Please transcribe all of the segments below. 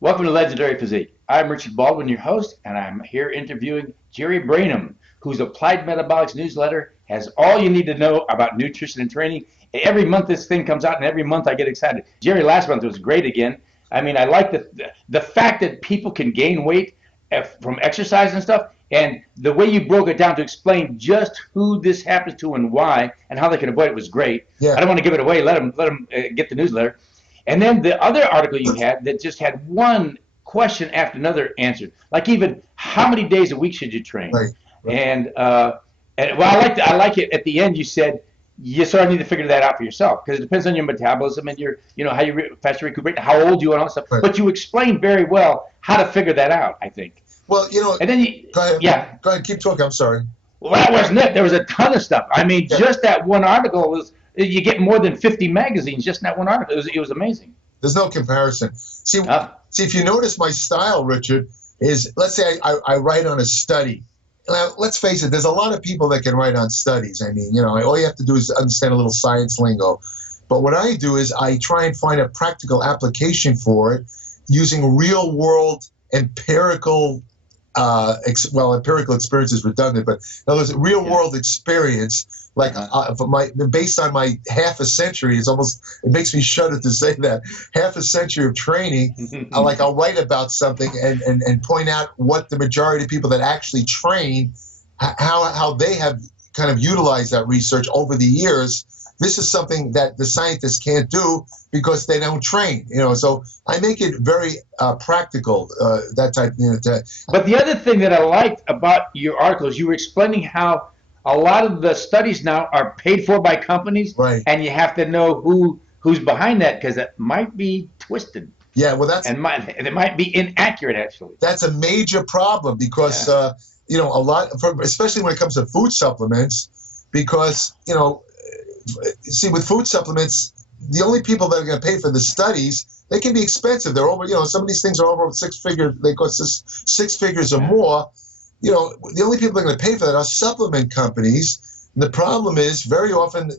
Welcome to Legendary Physique. I'm Richard Baldwin, your host, and I'm here interviewing Jerry Brainum, whose Applied Metabolics newsletter has all you need to know about nutrition and training. Every month this thing comes out, and every month I get excited. Jerry, last month was great again. I mean, I like the fact that people can gain weight from exercise and stuff, and the way you broke it down to explain just who this happens to and why, and how they can avoid it was great. Yeah. I don't want to give it away. Let them get the newsletter. And then the other article you had that just had one question after another answered, like even how many days a week should you train? Right. And well, I like it at the end. You said you sort of need to figure that out for yourself because it depends on your metabolism and your, how you fast recuperate, how old you are, and all that stuff. Right. But you explained very well how to figure that out, I think. Well, And then you, go ahead. yeah. Go ahead. Keep talking. I'm sorry. Well, that wasn't it. There was a ton of stuff. I mean, just that one article was. You get more than 50 magazines just in that one article. It was amazing. There's no comparison. See, if you notice my style, Richard, is let's say I write on a study. Now, let's face it, there's a lot of people that can write on studies. I mean, all you have to do is understand a little science lingo. But what I do is I try and find a practical application for it using real world empirical empirical experience is redundant, but in other words, real world experience, like based on my half a century, it makes me shudder to say that, half a century of training, I'll write about something and point out what the majority of people that actually train, how they have kind of utilized that research over the years. This is something that the scientists can't do because they don't train, So I make it very practical, that type. But the other thing that I liked about your articles, you were explaining how a lot of the studies now are paid for by companies, right? And you have to know who's behind that because it might be twisted. Yeah, well, it might be inaccurate actually. That's a major problem because a lot, especially when it comes to food supplements, because see, with food supplements, the only people that are going to pay for the studies, they can be expensive. They're over, some of these things are over six figures. They cost us six figures or more. The only people that are going to pay for that are supplement companies. And the problem is very often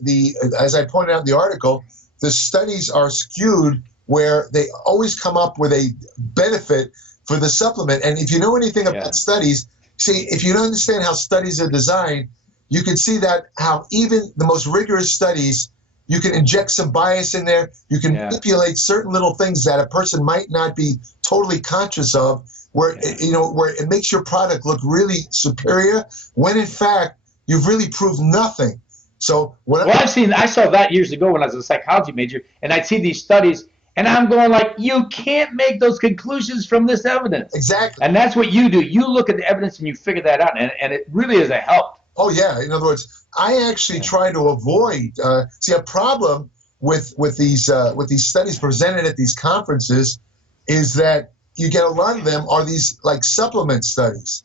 as I pointed out in the article, the studies are skewed where they always come up with a benefit for the supplement. And if you know anything about studies, see, if you don't understand how studies are designed, you can see that how even the most rigorous studies, you can inject some bias in there. You can manipulate certain little things that a person might not be totally conscious of, where it makes your product look really superior, when in fact you've really proved nothing. So I saw that years ago when I was a psychology major, and I'd see these studies, and I'm going like, you can't make those conclusions from this evidence. Exactly. And that's what you do. You look at the evidence and you figure that out, and it really is a help. Oh, yeah. In other words, I actually try to avoid. See, a problem with these studies presented at these conferences is that you get a lot of them are these like supplement studies,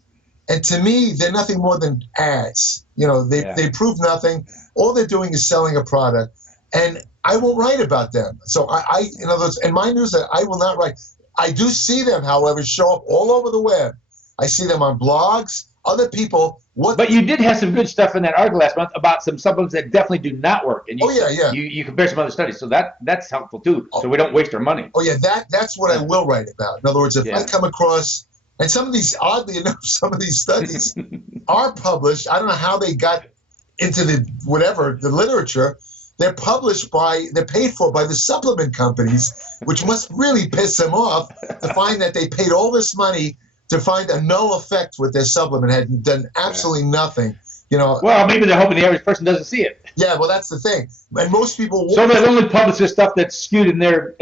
and to me, they're nothing more than ads. They prove nothing. All they're doing is selling a product, and I won't write about them. So in other words, in my newsletter, I will not write. I do see them, however, show up all over the web. I see them on blogs. Other people. But you did have some good stuff in that article last month about some supplements that definitely do not work. And you compare some other studies, so that's helpful too. So we don't waste our money. Oh yeah, that's what I will write about. In other words, if I come across, and some of these, oddly enough, some of these studies are published. I don't know how they got into the literature. They're paid for by the supplement companies, which must really piss them off to find that they paid all this money to find a null effect with their supplement, had done absolutely nothing. Well, maybe they're hoping the average person doesn't see it. Yeah, well, that's the thing, and most people. So they only publish this stuff that's skewed in their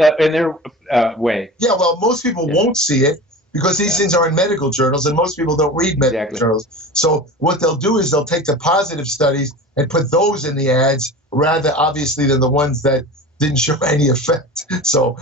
way. Yeah, well, most people won't see it because these things are in medical journals, and most people don't read medical journals. So what they'll do is they'll take the positive studies and put those in the ads, rather obviously than the ones that didn't show any effect. So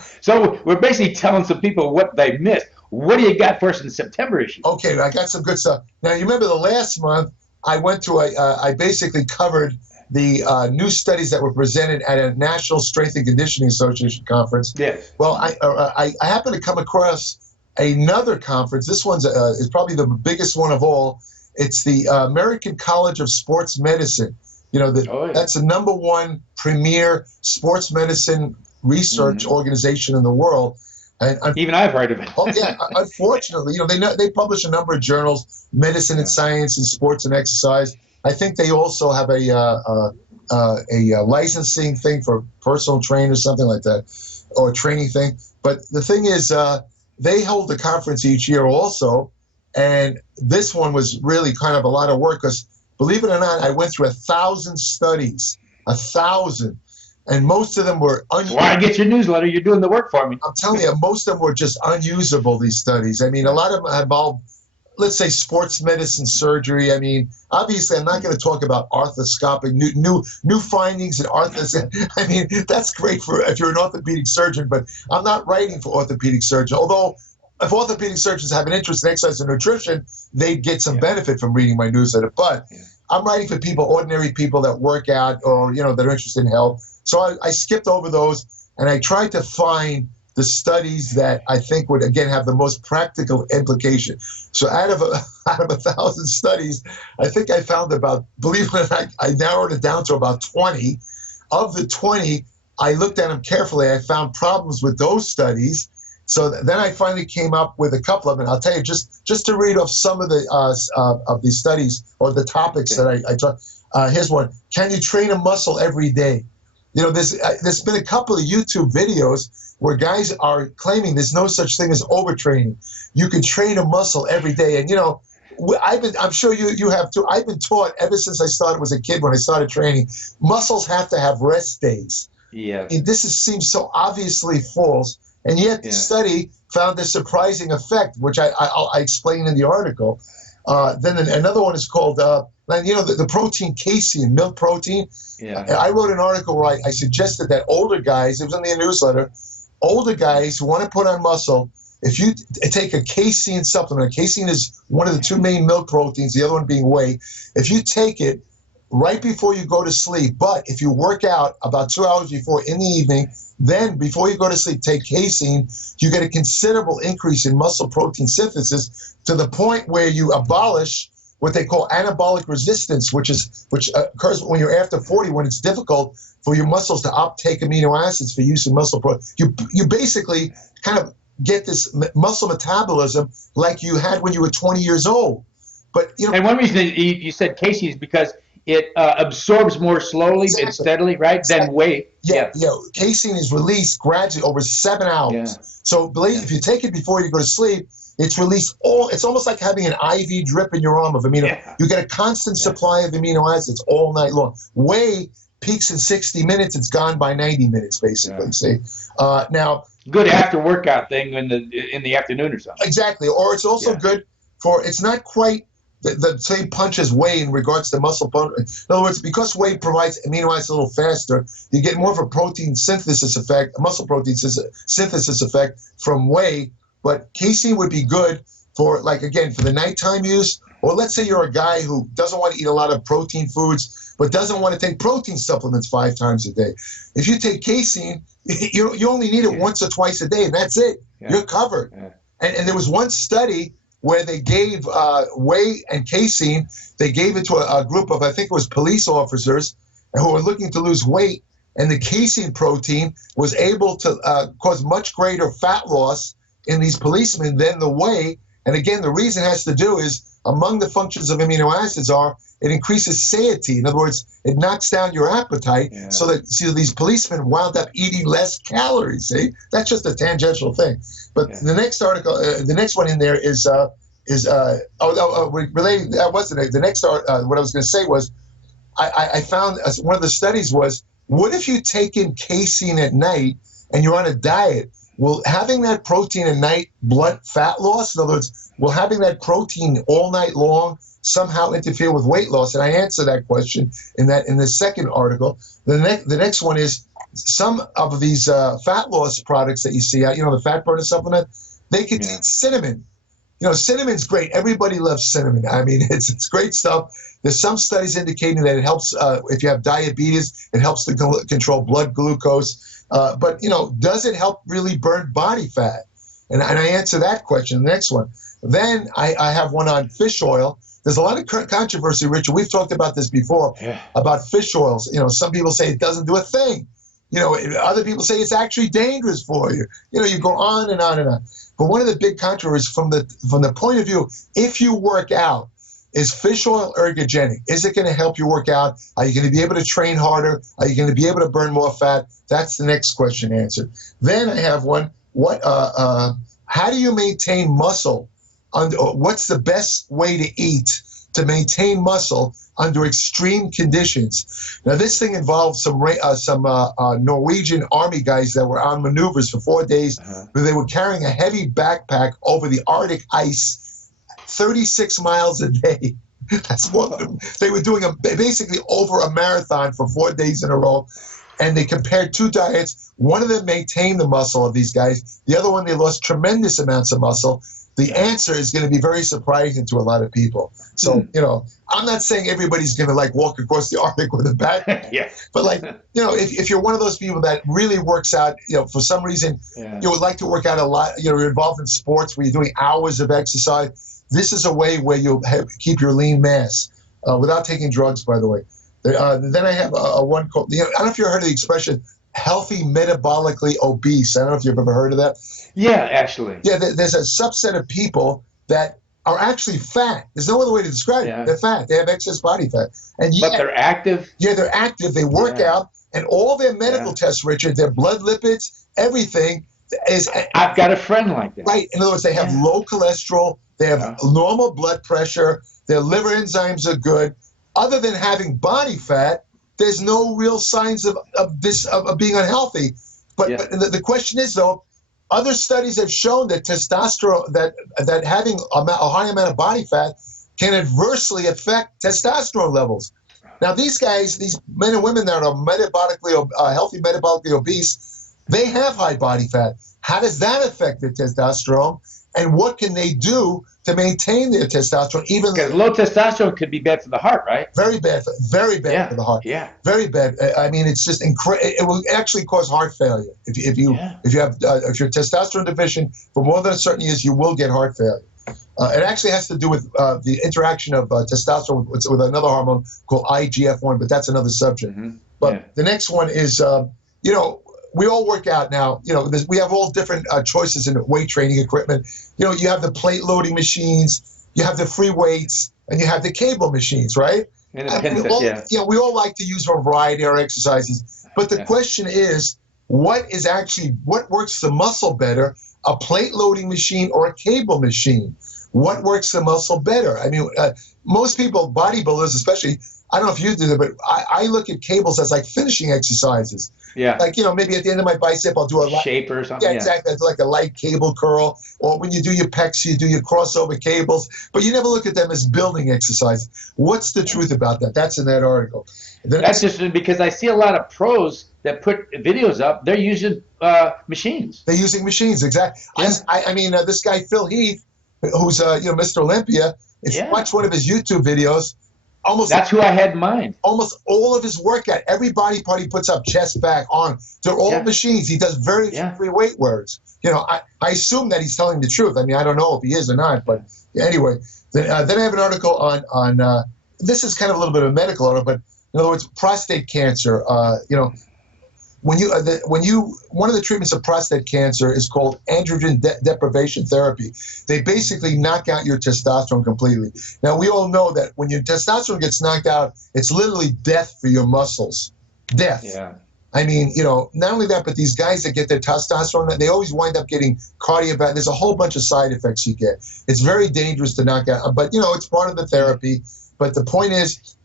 we're basically telling some people what they missed. What do you got for us in the September issue? Okay, I got some good stuff. Now, you remember the last month, I went to I basically covered the new studies that were presented at a National Strength and Conditioning Association conference. Yes. Well, I happened to come across another conference. This one's is probably the biggest one of all. It's the American College of Sports Medicine. That's the #1 premier sports medicine research organization in the world. And even I've heard of it. Oh yeah, unfortunately, they publish a number of journals, Medicine and Science and Sports and Exercise. I think they also have a licensing thing for personal trainers, something like that, or a training thing. But the thing is, they hold a conference each year also, and this one was really kind of a lot of work because, believe it or not, I went through 1,000 studies, 1,000. And most of them were unusable. Why get your newsletter? You're doing the work for me. I'm telling you, most of them were just unusable, these studies. I mean, a lot of them involved, let's say, sports medicine surgery. I mean, obviously, I'm not going to talk about arthroscopic, new findings in arthroscopic. I mean, that's great for if you're an orthopedic surgeon, but I'm not writing for orthopedic surgeons. Although, if orthopedic surgeons have an interest in exercise and nutrition, they'd get some benefit from reading my newsletter. But I'm writing for people, ordinary people that work out or, that are interested in health. So I skipped over those, and I tried to find the studies that I think would, again, have the most practical implication. So out of 1,000 studies, I think I found about, believe it or not, I narrowed it down to about 20. Of the 20, I looked at them carefully. I found problems with those studies. So then I finally came up with a couple of them. And I'll tell you, just to read off some of these studies or the topics that I taught. Here's one. Can you train a muscle every day? There's been a couple of YouTube videos where guys are claiming there's no such thing as overtraining. You can train a muscle every day. And, I'm sure you have too. I've been taught ever since I was a kid when I started training, muscles have to have rest days. Yeah. And this seems so obviously false. And yet the study found a surprising effect, which I explain in the article. Then another one is called, the protein casein, milk protein. Yeah. I wrote an article where I suggested that older guys, it was in the newsletter, older guys who want to put on muscle, if you take a casein supplement, casein is one of the two main milk proteins, the other one being whey. If you take it right before you go to sleep, but if you work out about 2 hours before in the evening, then before you go to sleep, take casein, you get a considerable increase in muscle protein synthesis to the point where you abolish what they call anabolic resistance, which occurs when you're after 40, when it's difficult for your muscles to uptake amino acids for use in muscle protein. You basically kind of get this muscle metabolism like you had when you were 20 years old. But and one reason you said casein is because it absorbs more slowly and steadily, right, than whey. Yeah. Casein is released gradually over 7 hours. Yeah. So if you take it before you go to sleep, it's released it's almost like having an IV drip in your arm of amino. Yeah. You get a constant supply of amino acids all night long. Whey peaks in 60 minutes. It's gone by 90 minutes, basically. Yeah. See, now good after workout thing in the afternoon or something. Exactly. Or it's also good for. It's not quite the same punch as whey in regards to muscle punch. In other words, because whey provides amino acids a little faster, you get more of a protein synthesis effect, a muscle protein synthesis effect from whey. But casein would be good for, for the nighttime use. Or let's say you're a guy who doesn't want to eat a lot of protein foods, but doesn't want to take protein supplements 5 times a day. If you take casein, you only need it once or twice a day, and that's it. Yeah. You're covered. Yeah. And there was one study where they gave whey and casein, they gave it to a group of, I think it was police officers who were looking to lose weight, and the casein protein was able to cause much greater fat loss in these policemen than the whey. And again, the reason has to do is among the functions of amino acids are it increases satiety. In other words, it knocks down your appetite so that these policemen wound up eating less calories. See, that's just a tangential thing. But the next article, the next one in there is related. That wasn't it. The next what I was going to say was I found one of the studies was, what if you take in casein at night and you're on a diet? Will having that protein at night blunt fat loss? In other words, will having that protein all night long somehow interfere with weight loss? And I answer that question in the second article. The next one is some of these fat loss products that you see out, the fat burner supplement, they contain cinnamon. Cinnamon's great. Everybody loves cinnamon. I mean, it's great stuff. There's some studies indicating that it helps if you have diabetes, it helps to control blood glucose. But does it help really burn body fat? And I answer that question. The next one. Then I have one on fish oil. There's a lot of controversy, Richard. We've talked about this before, about fish oils. Some people say it doesn't do a thing. Other people say it's actually dangerous for you. You go on and on and on. But one of the big controversies from the point of view, if you work out, is fish oil ergogenic? Is it going to help you work out? Are you going to be able to train harder? Are you going to be able to burn more fat? That's the next question answered. Then I have one. How do you maintain muscle? What's the best way to eat to maintain muscle under extreme conditions? Now, this thing involved some Norwegian army guys that were on maneuvers for 4 days, where they were carrying a heavy backpack over the Arctic ice, 36 miles a day. That's what they were doing, basically over a marathon for 4 days in a row. And they compared two diets. One of them maintained the muscle of these guys. The other one, they lost tremendous amounts of muscle. The answer is going to be very surprising to a lot of people. So, I'm not saying everybody's going to walk across the Arctic with a backpack. Yeah. But if you're one of those people that really works out, for some reason, you would like to work out a lot, you're involved in sports where you're doing hours of exercise, this is a way where you'll keep your lean mass without taking drugs, by the way. Then I have a one called, I don't know if you've heard of the expression, healthy metabolically obese. I don't know if you've ever heard of that. Yeah, actually. Yeah, there's a subset of people that are actually fat. There's no other way to describe it. They're fat. They have excess body fat. But they're active? Yeah, they're active. They work out. And all their medical tests, Richard, their blood lipids, everything is... I've got a friend like that. Right. In other words, they have low cholesterol. They have normal blood pressure. Their liver enzymes are good. Other than having body fat, there's no real signs of being unhealthy. But the question is, though, other studies have shown that testosterone, that having a high amount of body fat can adversely affect testosterone levels. Now, these guys, these men and women that are healthy, metabolically obese, they have high body fat. How does that affect their testosterone? And what can they do to maintain their testosterone? Because low testosterone could be bad for the heart, right? Very bad for the heart. Yeah. Very bad. I mean, it's just incredible. It will actually cause heart failure if you're testosterone deficient for more than a certain years, you will get heart failure. It actually has to do with the interaction of testosterone with another hormone called IGF-1, but that's another subject. But the next one is, we all work out now. We have all different choices in weight training equipment. You have the plate loading machines, you have the free weights, and you have the cable machines, right? And we all like to use a variety of our exercises. But the question is, what works the muscle better, a plate loading machine or a cable machine? What works the muscle better? I mean, most people, bodybuilders especially, I don't know if you do that, but I look at cables as like finishing exercises. Yeah. Like, maybe at the end of my bicep, I'll do a shape or something. Yeah, exactly. It's like a light cable curl. Or when you do your pecs, you do your crossover cables. But you never look at them as building exercises. What's the truth about that? That's in that article. That's just because I see a lot of pros that put videos up. They're using machines. They're using machines, exactly. Yeah. I mean, this guy, Phil Heath, who's Mr. Olympia, if you watch one of his YouTube videos, that's who I had in mind. Almost all of his workout, every body part he puts up, chest, back, arm, they're all machines. He does very few free weight words. I assume that he's telling the truth. I mean, I don't know if he is or not, but anyway. Then I have an article on this is kind of a little bit of a medical article, but in other words, prostate cancer. One of the treatments of prostate cancer is called androgen deprivation therapy. They basically knock out your testosterone completely. Now, we all know that when your testosterone gets knocked out, it's literally death for your muscles. Death. Yeah. I mean, not only that, but these guys that get their testosterone, they always wind up getting cardiovascular. There's a whole bunch of side effects you get. It's very dangerous to knock out, but, it's part of the therapy. But the point is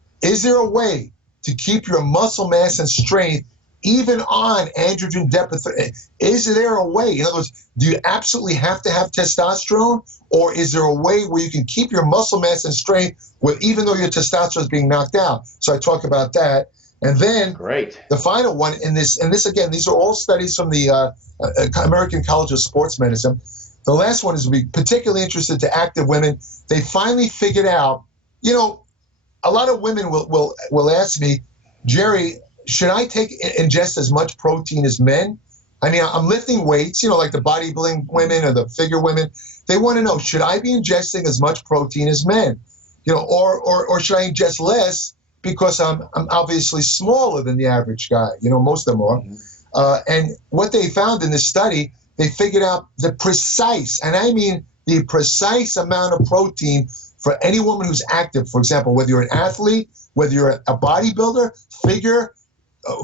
there a way to keep your muscle mass and strength even on androgen deprivation? Is there a way? In other words, do you absolutely have to have testosterone, or is there a way where you can keep your muscle mass and strength even though your testosterone is being knocked out? So I talk about that. And then the final one, and this again, these are all studies from the American College of Sports Medicine. The last one is particularly interested to active women. They finally figured out, a lot of women will ask me, Jerry, should I ingest as much protein as men? I mean, I'm lifting weights, like the bodybuilding women or the figure women. They want to know, should I be ingesting as much protein as men? Or should I ingest less because I'm obviously smaller than the average guy? Most of them are. And what they found in this study, they figured out the precise, and I mean the precise amount of protein for any woman who's active. For example, whether you're an athlete, whether you're a bodybuilder, figure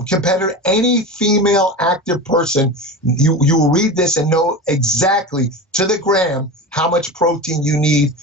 competitor, any female active person, you will read this and know exactly to the gram how much protein you need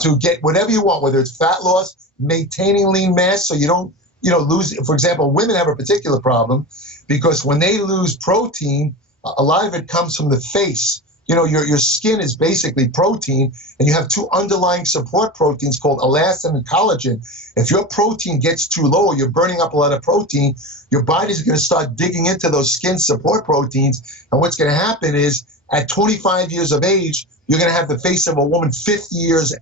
to get whatever you want, whether it's fat loss, maintaining lean mass so you don't lose. For example, women have a particular problem because when they lose protein, a lot of it comes from the face. Your skin is basically protein, and you have two underlying support proteins called elastin and collagen. If your protein gets too low, you're burning up a lot of protein, your body's going to start digging into those skin support proteins, and what's going to happen is at 25 years of age, you're going to have the face of a woman 50 years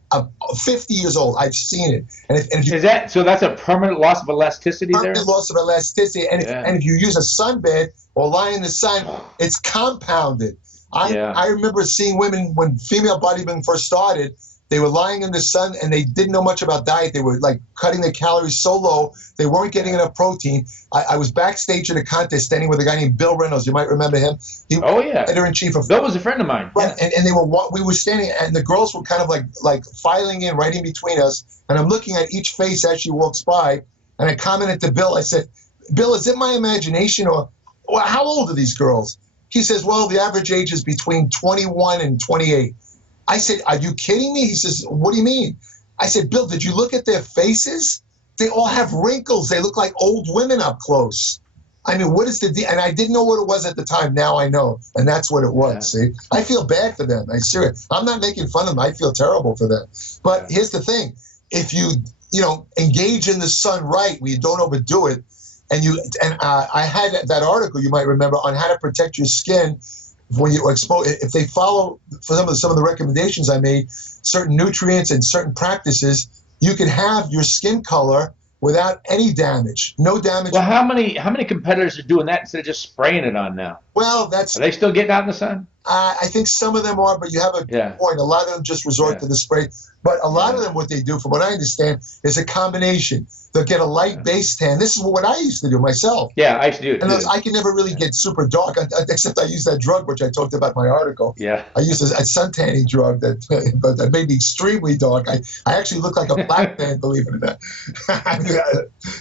old. I've seen it. So that's a permanent loss of elasticity there? Permanent loss of elasticity, and if you use a sunbed or lie in the sun, it's compounded. I remember seeing women when female bodybuilding first started, they were lying in the sun and they didn't know much about diet. They were like cutting their calories so low, they weren't getting enough protein. I was backstage at a contest standing with a guy named Bill Reynolds. You might remember him. Editor-in-chief of Bill was a friend of mine. Right, and we were standing and the girls were kind of like filing in right in between us. And I'm looking at each face as she walks by, and I commented to Bill. I said, Bill, is it my imagination or how old are these girls? He says, well, the average age is between 21 and 28. I said, are you kidding me? He says, what do you mean? I said, Bill, did you look at their faces? They all have wrinkles. They look like old women up close. I mean, what is the deal? And I didn't know what it was at the time. Now I know. And that's what it was, see? I feel bad for them. I'm not making fun of them. I feel terrible for them. But here's the thing. If you, engage in the sun right, where you don't overdo it, I had that article you might remember on how to protect your skin when you expose. If they follow some of the recommendations I made, certain nutrients and certain practices, you can have your skin color without any damage, no damage. Well, how many competitors are doing that instead of just spraying it on now? Well, are they still getting out in the sun? I think some of them are, but you have a good point. A lot of them just resort to the spray. But a lot of them, what they do, from what I understand, is a combination. They'll get a light base tan. This is what I used to do myself. Yeah, I used to do it too. I can never really get super dark, except I use that drug, which I talked about in my article. Yeah. I use a suntanning drug that made me extremely dark. I actually look like a black man, believe it or not.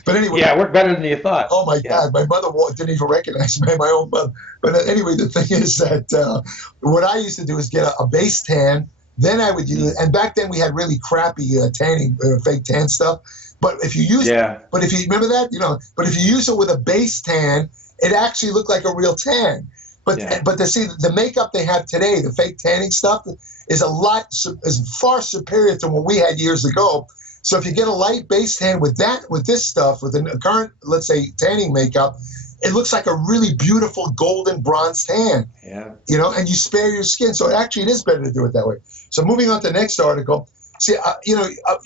But anyway. Yeah, it worked better than you thought. Oh, my God. My mother didn't even recognize me, my own mother. But anyway, the thing is that what I used to do is get a base tan. Then I would use, and back then we had really crappy tanning, fake tan stuff. But if you use, but if you remember that, but if you use it with a base tan, it actually looked like a real tan. But the makeup they have today, the fake tanning stuff, is far superior to what we had years ago. So if you get a light base tan with this stuff, with the current, let's say, tanning makeup, it looks like a really beautiful golden bronze tan. Yeah. And you spare your skin. So it is better to do it that way. So moving on to the next article. See, you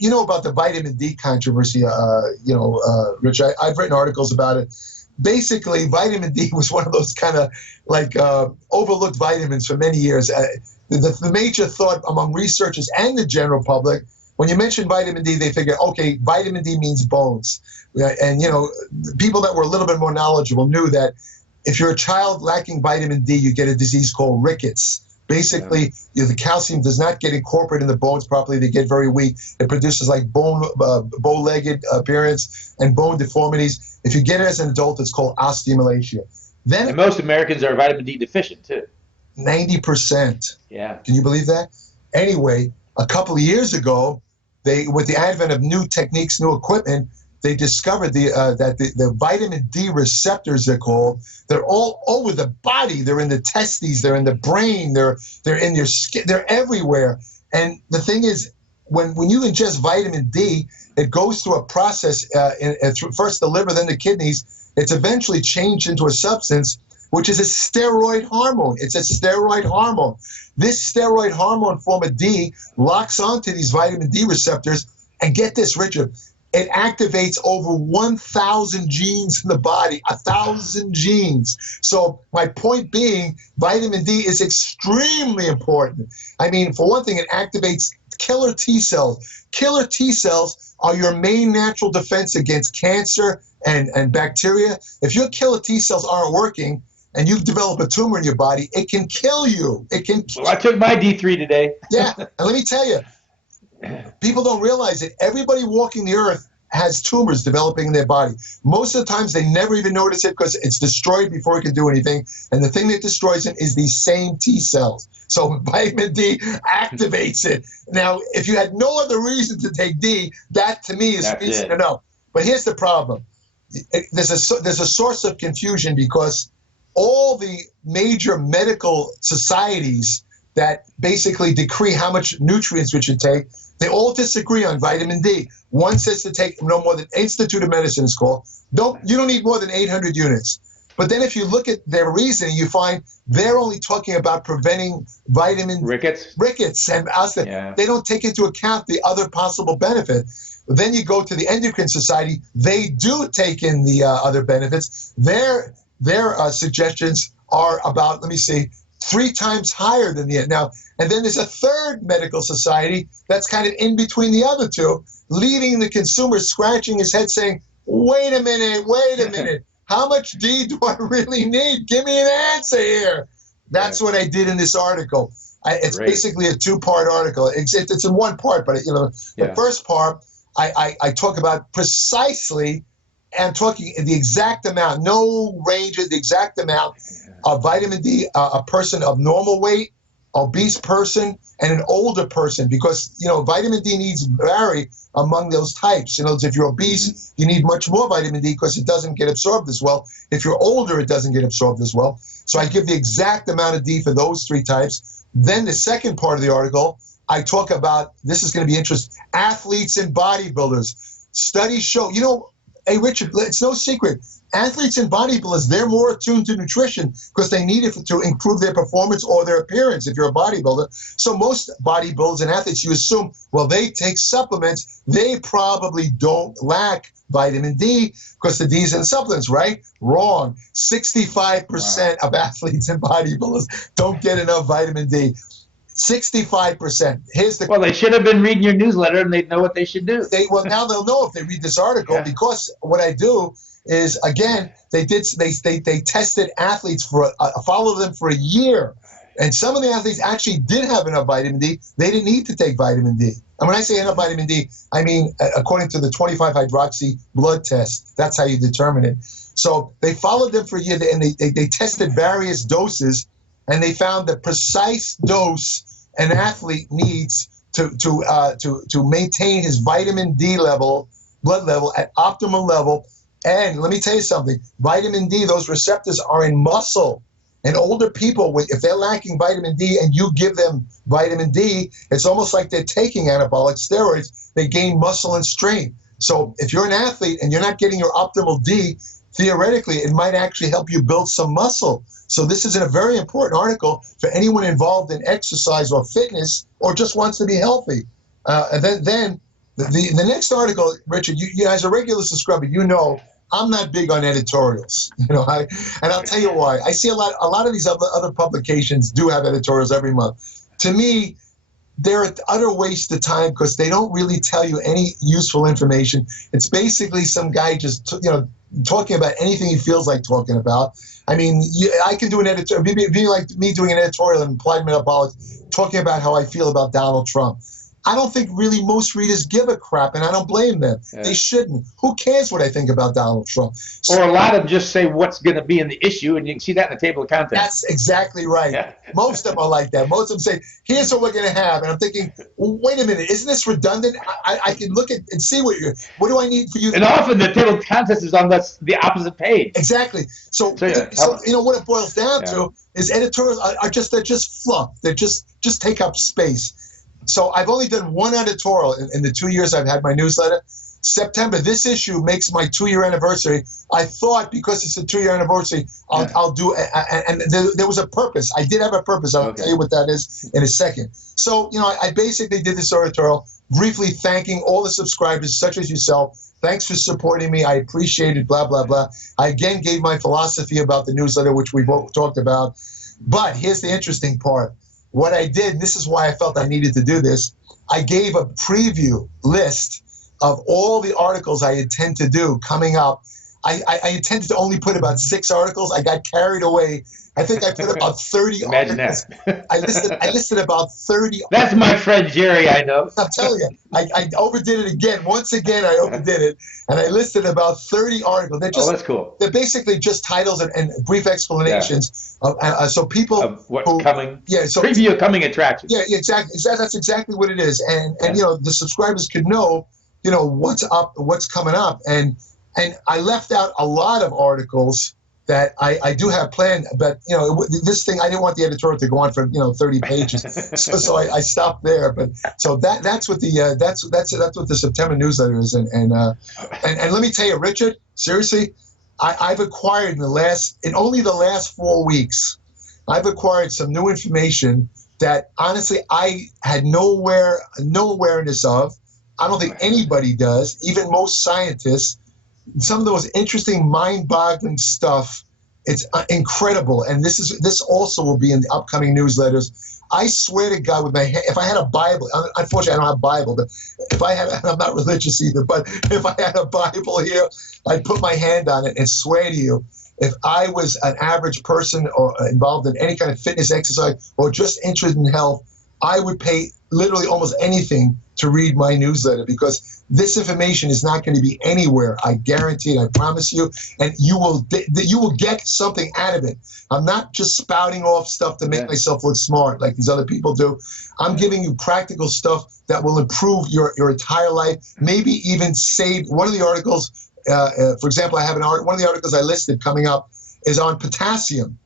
know about the vitamin D controversy, Rich. I've written articles about it. Basically, vitamin D was one of those kind of overlooked vitamins for many years. The major thought among researchers and the general public, when you mention vitamin D, they figure, okay, vitamin D means bones. And, people that were a little bit more knowledgeable knew that if you're a child lacking vitamin D, you get a disease called rickets. Basically, the calcium does not get incorporated in the bones properly. They get very weak. It produces like bow-legged appearance and bone deformities. If you get it as an adult, it's called osteomalacia. And most Americans are vitamin D deficient, too. 90%. Yeah. Can you believe that? Anyway, a couple of years ago, with the advent of new techniques, new equipment, they discovered that the vitamin D receptors, they're called, they're all over the body. They're in the testes, they're in the brain, they're in your skin, they're everywhere. And the thing is, when you ingest vitamin D, it goes through a process, through first the liver, then the kidneys. It's eventually changed into a substance, which is a steroid hormone. It's a steroid hormone. This steroid hormone form of D locks onto these vitamin D receptors, and get this, Richard, it activates over 1,000 genes in the body, 1,000 genes. So my point being, vitamin D is extremely important. I mean, for one thing, it activates killer T cells. Killer T cells are your main natural defense against cancer and bacteria. If your killer T cells aren't working, and you develop a tumor in your body, it can kill you. It can. Well, I took my D3 today. Yeah, and let me tell you, people don't realize it. Everybody walking the earth has tumors developing in their body. Most of the times they never even notice it because it's destroyed before it can do anything. And the thing that destroys it is these same T cells. So vitamin D activates it. Now, if you had no other reason to take D, that to me is reason to know. But here's the problem. There's a source of confusion because all the major medical societies that basically decree how much nutrients we should take, they all disagree on vitamin D. One says to take no more than, Institute of Medicine is called, you don't need more than 800 units. But then if you look at their reasoning, you find they're only talking about preventing vitamin rickets and they don't take into account the other possible benefit. Then you go to the Endocrine Society, they do take in the other benefits. Their suggestions are about, 3 times higher than the now. And then there's a third medical society that's kind of in between the other two, leaving the consumer scratching his head saying, wait a minute, how much D do I really need? Give me an answer here. That's what I did in this article. It's basically a 2-part article. It's in one part, but the first part, I talk about precisely, and talking the exact amount, no ranges, the exact amount of vitamin D, a person of normal weight, obese person, and an older person, because vitamin D needs vary among those types. If you're obese, you need much more vitamin D because it doesn't get absorbed as well. If you're older, it doesn't get absorbed as well. So I give the exact amount of D for those 3 types. Then the second part of the article, I talk about, this is going to be interesting, athletes and bodybuilders. Studies show, hey, Richard, it's no secret. Athletes and bodybuilders, they're more attuned to nutrition because they need it to improve their performance or their appearance if you're a bodybuilder. So most bodybuilders and athletes, you assume, well, they take supplements. They probably don't lack vitamin D because the D's in supplements, right? Wrong. 65% of athletes and bodybuilders don't get enough vitamin D. 65%. Well, they should have been reading your newsletter and they'd know what they should do. Now they'll know if they read this article because what I do is, again, they tested athletes follow them for a year, and some of the athletes actually did have enough vitamin D. They didn't need to take vitamin D. And when I say enough vitamin D, I mean according to the 25-hydroxy blood test. That's how you determine it. So they followed them for a year, and they tested various doses, and they found the precise dose an athlete needs to maintain his vitamin D level, blood level at optimal level. And let me tell you something, vitamin D, those receptors are in muscle. And older people, if they're lacking vitamin D and you give them vitamin D, it's almost like they're taking anabolic steroids. They gain muscle and strength. So if you're an athlete and you're not getting your optimal D, theoretically, it might actually help you build some muscle. So this is a very important article for anyone involved in exercise or fitness or just wants to be healthy. And then the next article, Richard, you as a regular subscriber, I'm not big on editorials. And I'll tell you why. I see a lot of these other publications do have editorials every month. To me, they're an utter waste of time because they don't really tell you any useful information. It's basically some guy just talking about anything he feels like talking about. I mean, I can do an editorial, be like me doing an editorial in Applied Metabolics, talking about how I feel about Donald Trump. I don't think really most readers give a crap, and I don't blame them. Yeah. They shouldn't. Who cares what I think about Donald Trump? Or a lot of them just say what's going to be in the issue, and you can see that in the table of contents. That's exactly right. Yeah. Most of them are like that. Most of them say, here's what we're going to have. And I'm thinking, well, wait a minute, isn't this redundant? I can look at and see what do I need for you? And often the table of contents is on the opposite page. Exactly. So what it boils down to is editorials are just fluff. They're just take up space. So I've only done one editorial in the 2 years I've had my newsletter. September, this issue makes my 2-year anniversary. I thought because it's a 2-year anniversary, I'll do it. And there was a purpose. I did have a purpose. I'll tell you what that is in a second. So, I basically did this editorial briefly thanking all the subscribers, such as yourself. Thanks for supporting me. I appreciate it, blah, blah, blah. I again gave my philosophy about the newsletter, which we both talked about. But here's the interesting part. What I did, and this is why I felt I needed to do this, I gave a preview list of all the articles I intend to do coming up. I intended to only put about 6 articles. I got carried away. I think I put about 30 Imagine articles. that. I listed about 30. That's my friend Jerry, I know. I'm telling you, I overdid it again. Once again, I overdid it, and I listed about 30 articles. That's cool. They're basically just titles and brief explanations. So people of what's coming. Yeah. So preview of coming attractions. Yeah, exactly. That's exactly what it is, and the subscribers could know what's up, what's coming up, and I left out a lot of articles that I do have planned, but this thing I didn't want the editorial to go on for 30 pages, so I stopped there. But so that's what the that's what the September newsletter is, and let me tell you, Richard, seriously, I've acquired in only the last 4 weeks, I've acquired some new information that honestly I had no awareness of. I don't think anybody does, even most scientists. Some of the most interesting, mind-boggling stuff. It's incredible, and this also will be in the upcoming newsletters. I swear to God, with my hand, if I had a Bible, unfortunately I don't have a Bible, but if I had, I'm not religious either, but if I had a Bible here, I'd put my hand on it and swear to you, if I was an average person or involved in any kind of fitness, exercise, or just interested in health, I would pay literally almost anything to read my newsletter, because this information is not going to be anywhere. I guarantee it. I promise you. And you will get something out of it. I'm not just spouting off stuff to make myself look smart like these other people do. I'm giving you practical stuff that will improve your entire life, maybe even save. One of the articles, for example, I have one of the articles I listed coming up is on potassium.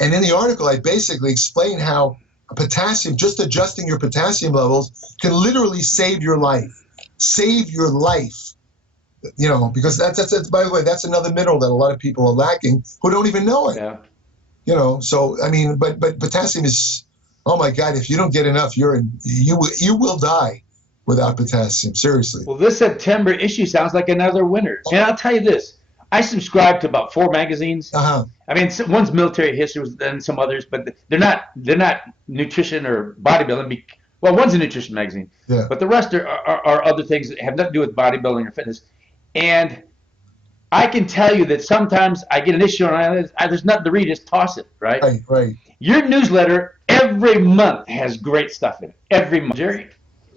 And in the article, I basically explain how potassium, just adjusting your potassium levels, can literally save your life. Save your life. Because that's by the way, that's another mineral that a lot of people are lacking who don't even know it. Yeah. So I mean, but potassium is, oh my God, if you don't get enough, you will die without potassium. Seriously. Well, this September issue sounds like another winner. And I'll tell you this, I subscribe to about 4 magazines. Uh-huh. I mean, one's military history and some others, but they're not nutrition or bodybuilding. Well, one's a nutrition magazine, but the rest are other things that have nothing to do with bodybuilding or fitness. And I can tell you that sometimes I get an issue and there's nothing to read, just toss it, right? Right. Your newsletter every month has great stuff in it. Every month. Jerry,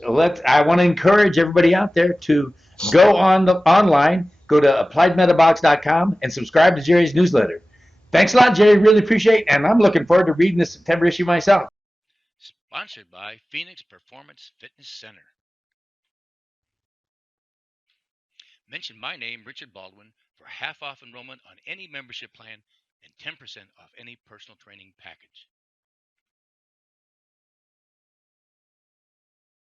I want to encourage everybody out there to go online, go to appliedmetabolics.com and subscribe to Jerry's newsletter. Thanks a lot, Jerry. Really appreciate it. And I'm looking forward to reading the September issue myself. Sponsored by Phoenix Performance Fitness Center. Mention my name, Richard Baldwin, for half off enrollment on any membership plan and 10% off any personal training package.